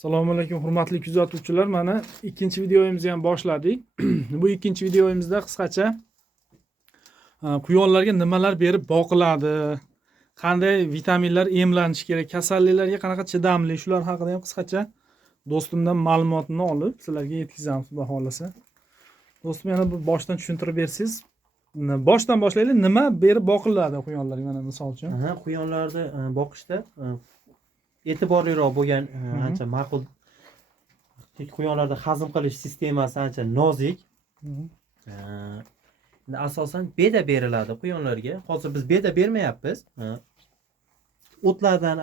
Assalomu alaykum hurmatli kuzatuvchilar. Mana ikkinchi videomizni ham boshladik. Bu ikkinchi videomizda qisqacha quyonlarga nimalar berib boqiladi, qanday vitaminlar emlanishi kerak, kasalliklarga qanaqa chidamli, shular haqida ham qisqacha do'stimdan ma'lumotni olib sizlarga yetkazamiz xudo xolasa. Do'stim yana bir boshdan tushuntirib bersangiz. Boshdan boshlaylik. Nima berib boqiladi quyonlarga mana misol uchun? Quyonlarni boqishda e'tiborliroq bo'lgan ancha ma'qul. Quyonlarda hazm qilish sistemasi ancha nozik. Asosan beda beriladi quyonlarga. Hozir biz beda bermayapmiz. O'tlardan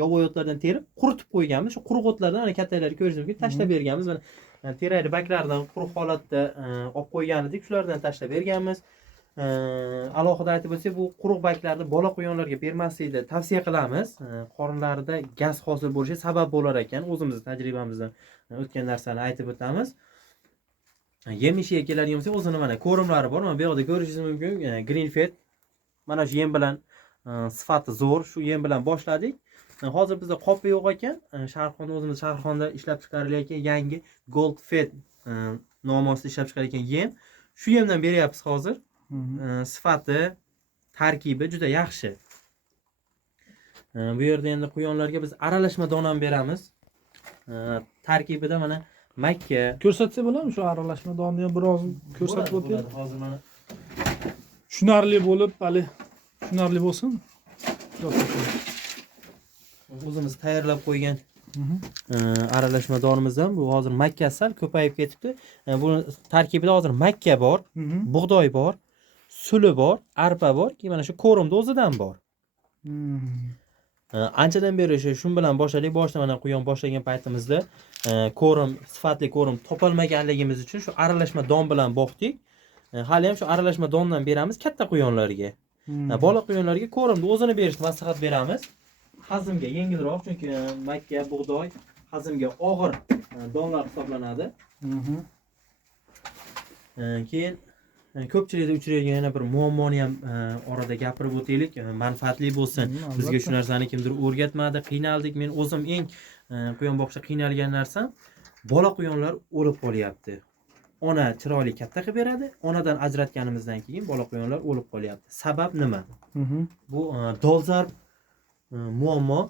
yovvoyi o'tlardan terib quritib qo'yganmiz. Shu quruq o'tlardan ana kattalarni ko'rishingiz mumkin, tashlab berganmiz. Mana terayli baklardan quruq holatda olib qo'ygan edik, shulardan tashlab berganmiz. Alohida aytib o'tsak, bu quruq baklarni bola quyonlarga bermaslikni tavsiya qilamiz. Qorinlarida gaz hosil bo'lishiga sabab bo'lar ekan. O'zimizning tajribamizdan o'tgan narsani aytib o'tamiz. Yemishiga keladigan bo'lsak, o'zini mana ko'rimlari bor. Mana bu yerda ko'rishingiz mumkin. Green Fed mana shu yem bilan sifati zo'r, shu yem bilan boshladik. Hozir bizda qopi yo'q ekan. Sharxonda o'zimiz Sharxonda ishlab chiqarilayotgan yangi Gold Fed nomi ostida ishlab chiqarilayotgan yem. Shu yemdan beryapmiz hozir. Sifati, tarkibi juda yaxshi. Bu yerda endi quyonlarga biz aralashma donani beramiz. Tarkibida mana makka. Ko'rsatsa bo'ladimi shu aralashma donni ham biroz ko'rsatib o'taylik. Hozir mana Tushunarli bo'lib, hali tushunarli bo'lsin. o'zimiz tayyorlab qo'ygan aralashma donimizdan bu hozir makka sal ko'payib ketibdi. Buni tarkibida hozir makka bor, bug'doy bor, suli bor, arpa bor, keyin mana shu ko'rimni o'zidan bor. Anchadan beri shu bilan boshladik. Boshida mana quyon boshlagan paytimizda ko'rim, sifatli ko'rim topolmaganligimiz uchun shu aralashma don bilan boqdik. Hali ham shu aralashma dondan beramiz katta quyonlarga. Bola quyonlarga ko'rimni o'zini berishni maslahat beramiz. Hazmga yengilroq, chunki makka, bug'doy hazmga og'ir donlar hisoblanadi. Keyin ko'pchilikda uchraydigan yana bir muammoni ham orada gapirib o'taylik, manfaatli bo'lsin. Bizga shu narsani kimdir o'rgatmadi, qiynaldik. Men o'zim eng quyon boqishda qiynalgan narsam bola quyonlar o'lib qolyapti. Ona chiroyli katta qilib beradi, onadan ajratganimizdan keyin bola quyonlar o'lib qolyapti. Sabab nima? Bu dolzarb muammo.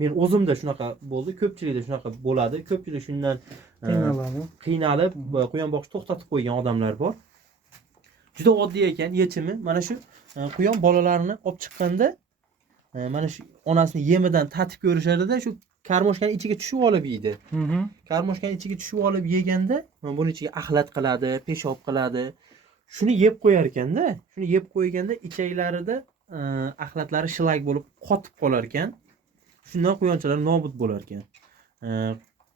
Men o'zimda shunaqa bo'ldi, ko'pchilikda shunaqa bo'ladi. Ko'pchilik shundan qiynalib quyon boqishni to'xtatib qo'ygan odamlar bor. Juda oddiy ekan yechimi. Mana shu quyon bolalarini olib chiqqanda mana shu onasining yemidan tatib ko'rishadi-da, shu karmoshkani ichiga tushib olib yeydi. Karmoshkani ichiga tushib olib yeganda buni ichiga axlat qiladi, peshob qiladi. Shuni yeb qo'yar ekanda, shuni yeb qo'yganda ichaklarida axlatlari shilak bo'lib qotib qolar ekan. Shundan quyonchalar nobud bo'lar ekan.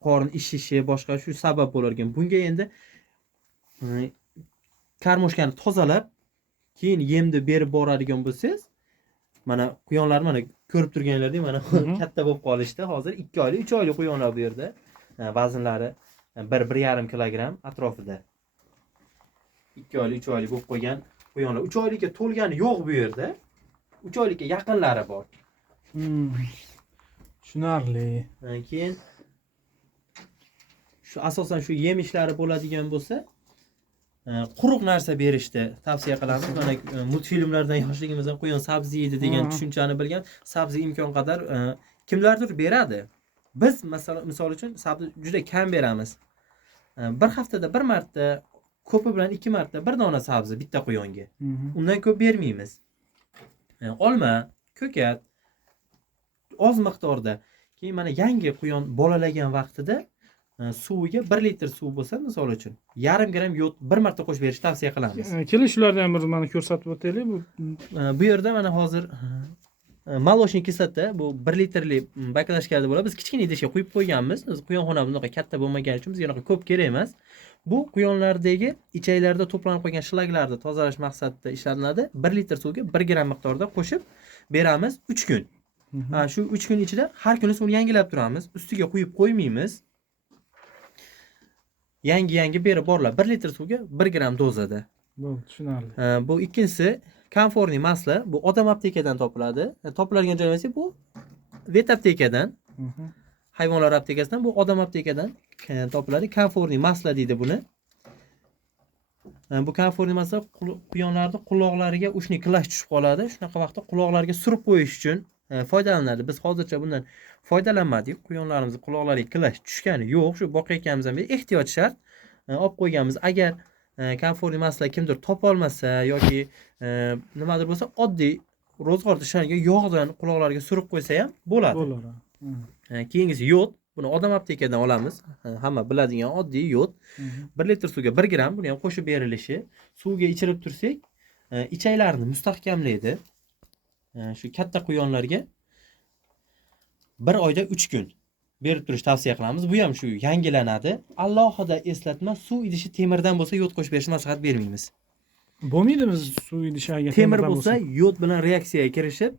Qorin ishishi, boshqa shu sabab bo'lar ekan. Bunga endi karmoshkani tozalab, keyin yemni berib boradigan bo'lsangiz, mana quyonlar mana ko'rib turganlaringiz mana katta bo'lib qolishdi. Hozir 2 oylik, 3 oylik quyonlar bu yerda. Vaznlari 1-1,5 kilogramm atrofida. 2 oylik, 3 oylik bo'lib qolgan quyonlar. 3 oylikka to'lgani yo'q bu yerda. 3 oylikka yaqinlari bor. Tushunarli. Keyin shu asosan shu yem ishlari bo'ladigan bo'lsa, quruq narsa berishni tavsiya qilamiz. Mana multfilmlardan yoshligimizdan quyon sabzi yeydi degan tushunchani bilgan, sabzi imkon qadar kimlardir beradi. Biz misol uchun sabzi juda kam beramiz. Bir haftada bir marta, ko'pi bilan 2 marta bir dona sabzi bitta quyonga. Undan ko'p bermaymiz. Olma, ko'kat oz miqdorda. Keyin mana yangi quyon bolalagan vaqtida suviga 1 litr suv bo'lsa, misol uchun 0,5 gram yod bir marta qo'shib berishni tavsiya qilamiz. Keling, shularni ham bir mana ko'rsatib o'taylik. Bu yerda mana hozir молочный kislota bu 1 litrli baklashkada bo'ladi. Biz kichkina idishga quyib qo'yganmiz. Biz quyonxonamiz unaqa katta bo'lmagani uchun bizga unaqa ko'p kerak emas. Bu quyonlardagi ichaklarda to'planib qolgan shlaglarni tozalash maqsadida ishlanadi. 1 litr suvga 1 gram miqdorda qo'shib beramiz 3 kun. Shu 3 kun ichida har kuni suvni yangilab turamiz. Ustiga quyib qo'ymaymiz. Yangi berib boriladi. 1 litr suvga 1 gram dozada. Bu tushunarli. Bu ikkinchisi komfortli masla. Bu odam aptekadan topiladi. Topiladigan joyi esa bu vet aptekadan. hayvonlar aptekasidan, bu odam aptekadan topiladi. Komfortniy masla deydi buni. Bu komfortniy masla quyonlarning quloqlariga ushni klash tushib qoladi. Shunaqa vaqtda quloqlariga surib qo'yish uchun foydalanadi. Biz hozircha bundan foydalanmadik. Quyonlarimiz quloqlariga klash tushgani yo'q. Shu boqayotganimizdan beri ehtiyot shart. Olib qo'yganmiz. Agar komfortniy masla kimdir topolmasa yoki nimadir bo'lsa, oddiy ro'zg'orda ishlangan yog'dan quloqlariga surib qo'ysa ham bo'ladi. Bo'ladi. Keyingisi yod. Buni odam aptekadan olamiz. Hamma biladigan oddiy yod. 1 litr suvga 1 gram, buni ham qo'shib berilishi. Suvga ichirib tursak, ichaklarni mustahkamlaydi. Shu katta quyonlarga 1 oyda 3 kun berib turish tavsiya qilamiz. Bu ham shu yangilanadi. Alohida eslatma, suv idishi temirdan bo'lsa yod qo'shib berishni maslahat bermaymiz. Bo'lmaydimi suv idishiga Temir bo'lsa yod bilan reaksiyaga kirishib,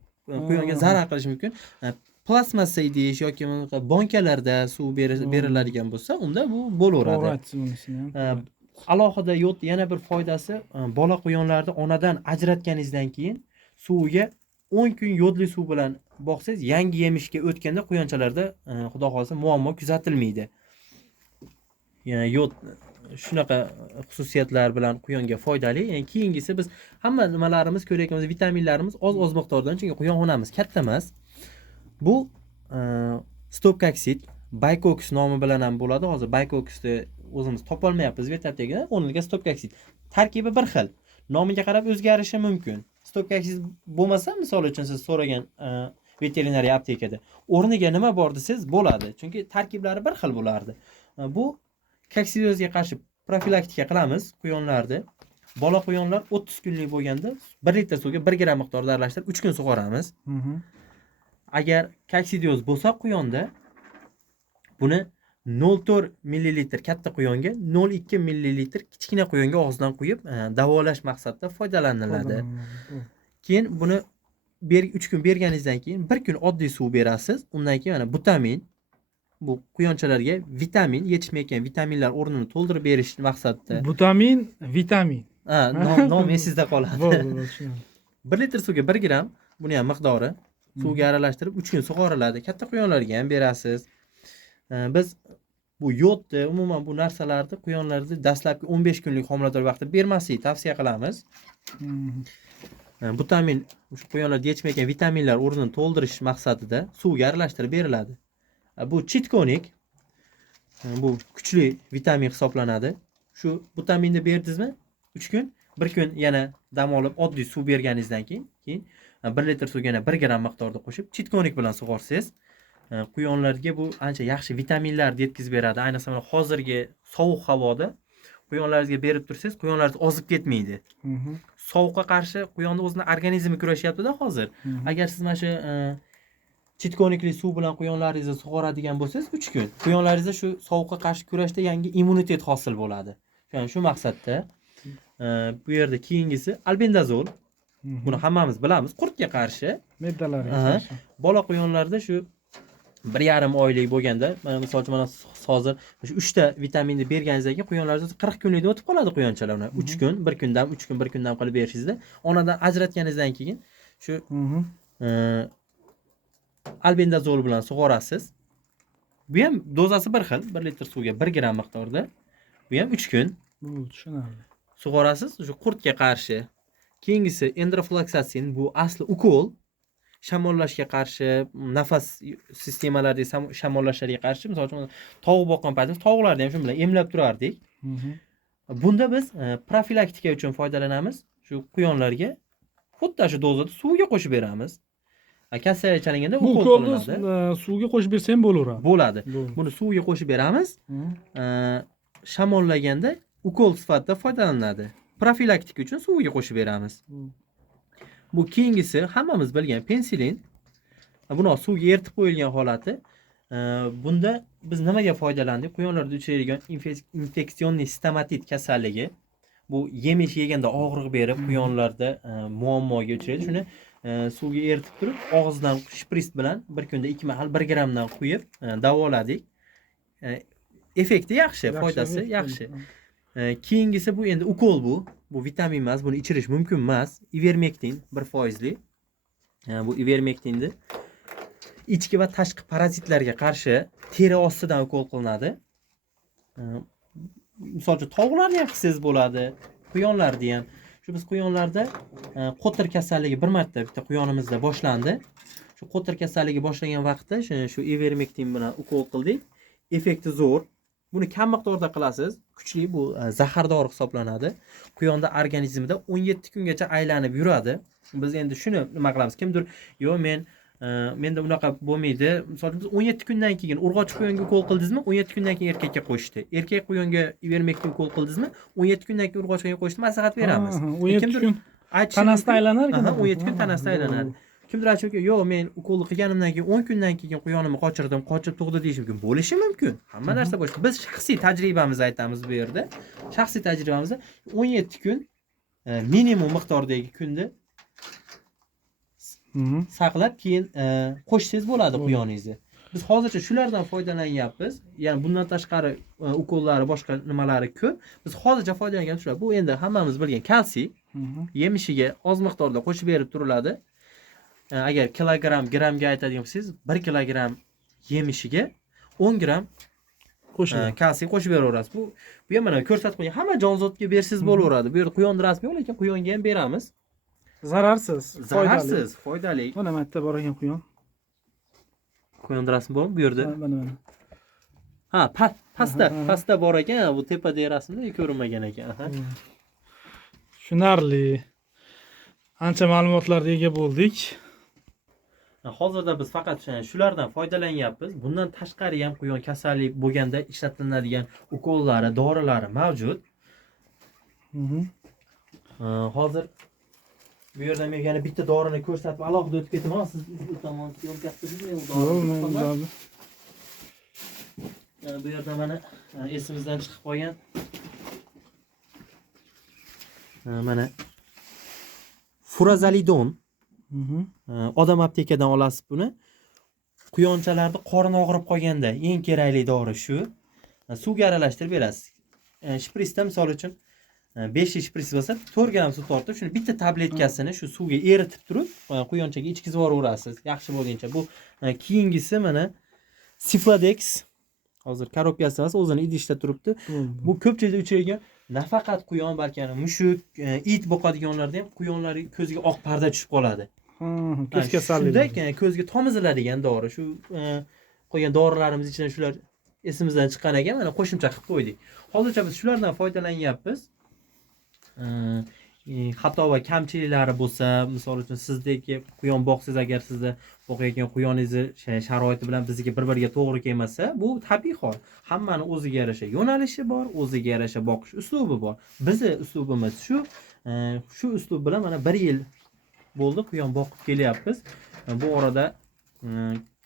quyonga zarar qilishi mumkin. Plastmassa idish yoki bankalarda suv beriladigan bo'lsa, unda bu bo'laveradi. Alohida yod yana bir foydasi, bola quyonlarni onadan ajratganingizdan keyin suviga 10 kun yodli suv bilan boqsangiz, yangi yemishga o'tganda quyonchalarda xudo xolasa muammo kuzatilmaydi. Ya'ni yod shunaqa xususiyatlar bilan quyonga foydali. Yani keyingisi biz hamma nimalarimiz ko'rayotganimiz vitaminlarimiz oz miqdorda, chunki quyon xonamiz katta emas. Bu stopkoksid, Baykox nomi bilan ham bo'ladi. Hozir Baykoxni o'zimiz topolmayapmiz veterinaga. O'rniga stopkoksid. Tarkibi bir xil. Nomiga qarab o'zgarishi mumkin. Stopkoksid bo'lmasa, misol uchun siz so'ragan veterinariya aptekada o'rniga nima bor desangiz bo'ladi. Chunki tarkiblari bir xil bo'lardi. Bu koksidiozga qarshi profilaktika qilamiz quyonlarni. Bola quyonlar 30 kunlik bo'lganda 1 litr suvga 1 gram miqdorda aralashtirib 3 kun sug'oramiz. Agar koksidioz bo'lsa quyonda buni 0,4 ml katta quyonga 0,2 ml kichkina quyonga og'zidan quyib davolash maqsadida foydalaniladi. Keyin buni 3 kun berganingizdan keyin 1 kun oddiy suv berasiz. Undan keyin mana butamin, bu quyonchalarga vitamin, yetishmayotgan vitaminlar o'rnini to'ldirib berish maqsadida. Butamin, vitamin. Nom esingizda qoladi. Bo'ldi. 1 litr suvga 1 gram, buni ham miqdori suvga aralashtirib 3 kun sug'oriladi. Katta quyonlarga ham berasiz. Biz bu yodni, umuman bu narsalarni quyonlarda dastlabki 15 kunlik homilador vaqtida bermaslikni tavsiya qilamiz. Butamin shu quyonlarda yetishmayotgan vitaminlar o'rnini to'ldirish maqsadida suvga aralashtirib beriladi. Bu chitkonik, bu kuchli vitamin hisoblanadi. Shu vitaminni berdingizmi 3 kun, 1 kun yana dam olib oddiy suv berganingizdan keyin 1 litr suvga yana 1 gram miqdorda qo'shib chitkonik bilan sug'orsangiz, quyonlarga bu ancha yaxshi vitaminlar yetkazib beradi. Ayniqsa mana hozirgi sovuq havoda quyonlaringizga berib tursangiz, quyonlaringiz ozib ketmaydi. Sovuqqa qarshi quyonni o'zini organizmi kurashyapti-da hozir. Agar siz mana shu chitkonikli suv bilan quyonlaringizni sug'oradigan bo'lsangiz 3 kun, quyonlaringizda shu sovuqqa qarshi kurashda yangi immunitet hosil bo'ladi. Ya'ni shu maqsadda bu yerda keyingisi albendazol. Buni hammamiz bilamiz, qurtga qarshi. Moddalarga qarshi. Bola quyonlarda shu 1,5 oylik bo'lganda, mana misol uchun mana hozir shu 3 ta vitaminni berganingizdan keyin quyonlaringiz 40 kunlikda o'tib qoladi quyonchalar. 3 kun, 1 kundan, 3 kun, 1 kundan qilib berishingizda, onadan ajratganingizdan keyin shu albendazol bilan sug'orasiz. Bu ham dozasi bir xil, 1 litr suvga 1 gram miqdorda. Bu ham 3 kun. Tushunarli. Sug'orasiz shu qurtga qarshi. Keyingisi endroflaksatsin, bu asli ukol. Shamollashga qarshi, nafas sistemalaridagi shamollashlarga qarshi, misol uchun tovuq boqqan paytimizda tovuqlarni ham shu bilan emlab turardik. Bunda biz profilaktika uchun foydalanamiz. Shu quyonlarga xuddi shu dozada suvga qo'shib beramiz. Kasallik chalinganda ukol qilinadi. Suvga qo'shib bersa ham bo'laveradi. Bo'ladi. Buni suvga qo'shib beramiz. Shamollaganda ukol sifatida foydalanadi. Profilaktika uchun suvga qo'shib beramiz. Bu keyingisi hammamiz bilgan pensilin. Buni suvga eritib qo'yilgan holati. Bunda biz nimaga foydalandik? Quyonlarda uchraydigan infeksionniy stomatit kasalligi. Bu yemish yeganda og'riq berib, quyonlarda muammoga uchraydi. Shuni suvga eritib turib, og'zidan shpris bilan bir kunda 2 mahal 1 gramdan quyib davoladik. Effekti yaxshi, foydasi yaxshi. Keyingisi bu endi ukol bu. Bu vitamin emas, buni ichirish mumkin emas. Ivermektin 1%li. Bu ivermektinni ichki va tashqi parazitlarga qarshi teri ostidan ukol qilinadi. Misol uchun tovuqlarni ham qilsangiz bo'ladi, quyonlarni ham. Shu biz quyonlarda qo'tir kasalligi bir marta bitta quyonimizda boshlandi. Shu qo'tir kasalligi boshlangan vaqtda shu ivermektin bilan ukol qildik. Effekti zo'r. Buni kam miqdorda qilasiz. Kuchli, bu zahar dori hisoblanadi. Quyonda organizmida 17 kungacha aylanib yuradi. Biz endi shuni nima qilamiz? Kimdir, "Yo'q, menda unaqa bo'lmaydi." Misol uchun 17 kundan keyin urg'ochi quyonga ukol qildingizmi? 17 kundan keyin erkakka qo'shdi. Erkak quyonga ivermektin ukol qildingizmi? 17 kundan keyin urg'ochi quyonga qo'shdi. Maslahat beramiz. 17 kun tanasida aylanar ekan. 17 kun tanasida aylanadi. Kimdir aytadi, "Yo'q, men ukolni qilganimdan keyin 10 kundan keyin quyonimni qochirdim, qochib tug'di" deyish mumkin. Bo'lishi mumkin. Hamma narsa bo'lishi. Biz shaxsiy tajribamizni aytamiz bu yerda. Shaxsiy tajribamizda 17 kun minimum miqdordagi kunni saqlab keyin qo'shsangiz bo'ladi quyoningizni. Biz hozircha shulardan foydalanyapmiz. Ya'ni bundan tashqari ukollari, boshqa nimalari ko'p. Biz hozircha foydalangan shular. Bu endi hammamiz bilgan kalsiy yemishiga oz miqdorda qo'shib berib turiladi. Agar kilogramm, grammga aytadigan bo'lsangiz, 1 kilogramm yemishiga 10 gramm kalsiy qo'shib beraverasiz. Bu ham mana ko'rsatib qo'ygan. Hamma jonzotga bersiz bo'laveradi. Bu yerda quyon rasmi yo'q, lekin quyonga ham beramiz. Zararsiz, foydali. Mana bu yerda bor ekan quyon. Quyon rasmi bormi bu yerda? Mana. Ha, pastda bor ekan, bu tepada rasmda ko'rinmagan ekan. Tushunarli. Ancha ma'lumotlarga ega bo'ldik. Hozirda biz faqat shulardan foydalanyapmiz. Bundan tashqari ham quyon kasallik bo'lganda ishlatiladigan ukollari, dorilari mavjud. Hozir bu yerda men yana bitta dorini ko'rsatib alohida o'tib ketaman. Siz tomon yo'l bu yerda mana esimizdan chiqib qolgan mana furazolidon. Odam aptekadan olasiz buni. Quyonchalarda qorin og'rib qolganda eng kerakli dori shu. Suvga aralashtirib berasiz. Shpritsda misol uchun 5 shprits bo'lsa 4 gramm suv tortib, shuni bitta tabletkasini shu suvga eritib turib, quyonchaga ichkizib yuboraverasiz. Yaxshi bo'lguncha. Bu keyingisi mana Sifladex. Hozir korobkasi emas, o'zini idishda turibdi. Bu ko'pchilikda uchraydigan nafaqat quyon, balki mushuk, it boqadiganlarda ham quyonlar ko'ziga oq parda tushib qoladi. Ko'z kasalligi. Shunday ko'zga tomiziladigan dori. Shu qo'ygan dorilarimiz ichidan shular esimizdan chiqqan ekan, mana qo'shimcha qilib qo'ydik. Hozircha biz shulardan foydalanyapmiz. Hatto va kamchiliklari bo'lsa, misol uchun sizdagi quyon boqsangiz, agar sizda boqayotgan quyoningizni sharoiti bilan bizga bir-biriga to'g'ri kelmasa, bu tabiiy hol. Hammani o'ziga yarasha yo'nalishi bor, o'ziga yarasha boqish uslubi bor. Bizning uslubimiz shu uslub bilan mana 1 yil bo'ldi quyon boqib kelyapmiz. Bu orada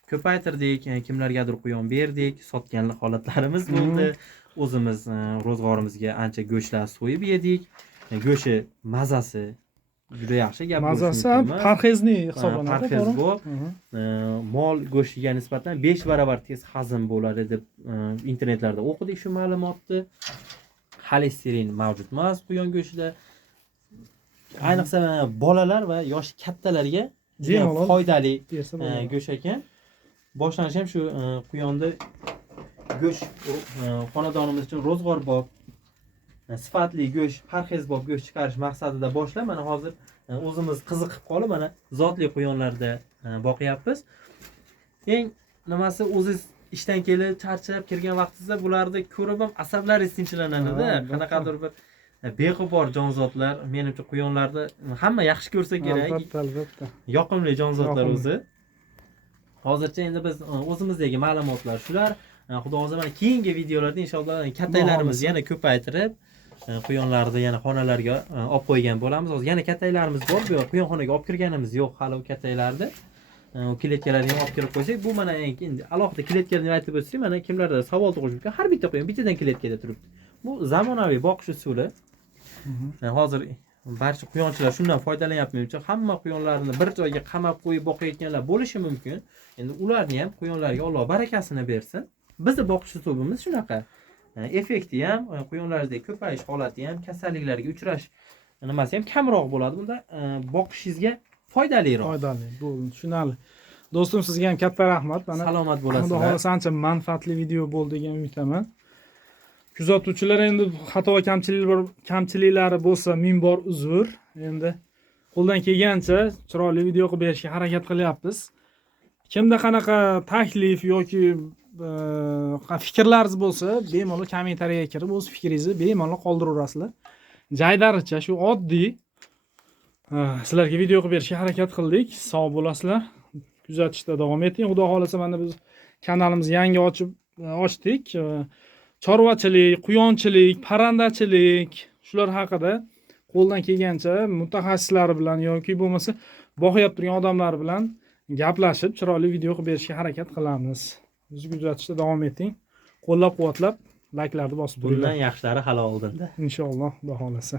ko'paytirdik, kimlargadir quyon berdik, sotgan holatlarimiz bo'ldi. O'zimiz ro'zg'orimizga ancha go'shtlar so'yib yedik. Go'shi mazasi juda yaxshi, gap bo'lishi mumkin. Mazasi parhezli hisoblanadi. Parhez bor. Mol go'shtiga nisbatan 5 barobar tez hazm bo'ladi deb internetlarda o'qidik shu ma'lumotni. Xolesterin mavjud emas quyon go'shtida. Ayniqsa bolalar va yosh kattalarga juda foydali go'sht ekan. Boshlanish ham shu quyonni go'sht xonadonimiz uchun ro'zg'orbop, sifatli go'sht, parhezbop go'sht chiqarish maqsadida boshlab, mana hozir o'zimiz qiziqib qolib, mana zotli quyonlarda boqyapmiz. Eng nimasi, o'zingiz ishdan kelib charchab kirgan vaqtingizda bularni ko'rib ham asablaringiz tinchlanadi-da. Qanaqadir bir beg'ubor jonzotlar, menimcha quyonlarni hamma yaxshi ko'rsa kerak. Albatta. Yoqimli jonzotlar o'zi. Hozircha endi biz o'zimizdagi ma'lumotlar shular. Xudo xohlasa mana keyingi videolarda inshaalloh kattalarimiz yana ko'paytirib, quyonlarni yana xonalarga olib qo'ygan bo'lamiz. Hozir yana kattalarimiz bor, bu quyonxonaga olib kirganimiz yo'q hali u kattalarni. Kiletkalarni ham olib kirib qo'ysak, bu mana endi alohida kiletkalarni aytib o'tsak, mana kimlarda savol tug'ilishi mumkin. Har bitta quyon bittadan kiletkada turibdi. Bu zamonaviy boqish usuli. Hozir barcha quyonchilar shundan foydalanyapti menimcha. Hamma quyonlarni bir joyga qamab qo'yib boqayotganlar bo'lishi mumkin. Endi ularni ham quyonlarga Alloh barakasini bersin. Bizning boqish usulimiz shunaqa. Effekti ham, quyonlardagi ko'payish holati ham, kasalliklarga uchrash nimasi ham kamroq bo'ladi. Bunda boqishingizga foydaliroq. Foydali, bu tushunarli. Do'stim sizga ham katta rahmat. Mana Salomat Xudo bo'lasizlar. xohlasa ancha manfaatli video bo'ldi degan umidaman. Kuzatuvchilar endi xato va kamchiliklari bo'lsa ming bor uzr. Endi qo'ldan kelgancha chiroyli video qilib berishga harakat qilyapmiz. Kimda qanaqa taklif yoki fikrlaringiz bo'lsa, bemalol kommentariyaga kirib o'z fikringizni bemalol qoldiraverasizlar. Jaydaricha shu oddiy sizlarga video qilib berishga harakat qildik. Sog' bo'lasizlar. Kuzatishda davom eting. Xudo xolasa mana biz kanalimizni yangi ochdik. Chorvachilik, quyonchilik, parrandachilik shular haqida qo'ldan kelgancha mutaxassislar bilan yoki bo'lmasa boqib turgan odamlar bilan gaplashib chiroyli video qilib berishga harakat qilamiz. Bizni kuzatishda davom eting. Qo'llab-quvvatlab, layklarni bosib turinglar. Bundan yaxshilari hali oldinda. Inshaalloh, xudo xolasa.